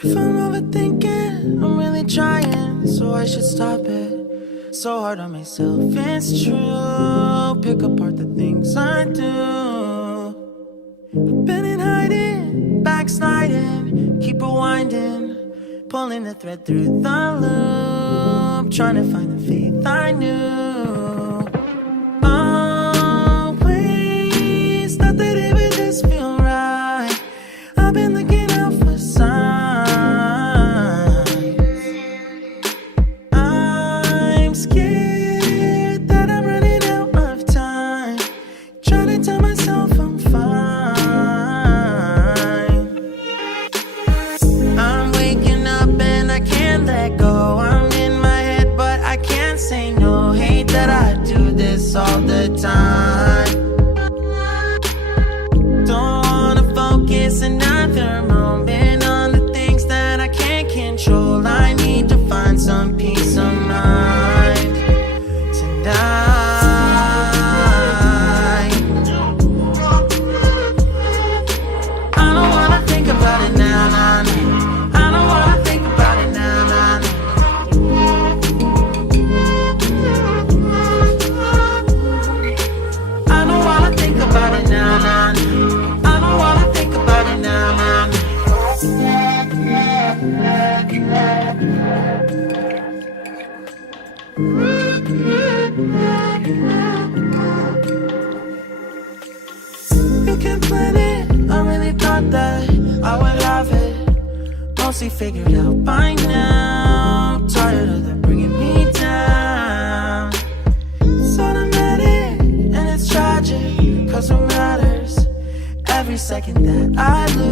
If I'm overthinking, I'm really trying, so I should stop it. So hard on myself, it's true. Pick apart the things I do. I've been in hiding, backsliding, keep rewinding, pulling the thread through the loop, trying to find the faith I knew. Always thought that it would just feel right. I've been looking out for signs. I'm scared that I'm running out of time, trying to tell myself I'm fine. I'm waking up and I can't let go. I'm in my head but I can't say no. Hate that I do this all the time. Don't wanna focus another moment on the things that I can't control. I need to find some peace of mind tonight. I don't wanna think about it now, nah, nah. I don't wanna think about it now, nah, nah. I don't wanna think about it now, nah, nah. I don't wanna think about it now, nah, nah. You can plan it, I really thought that I would have it mostly figured out by now. Tired of that bringing me down. It's automatic and it's tragic, cause what matters every second that I lose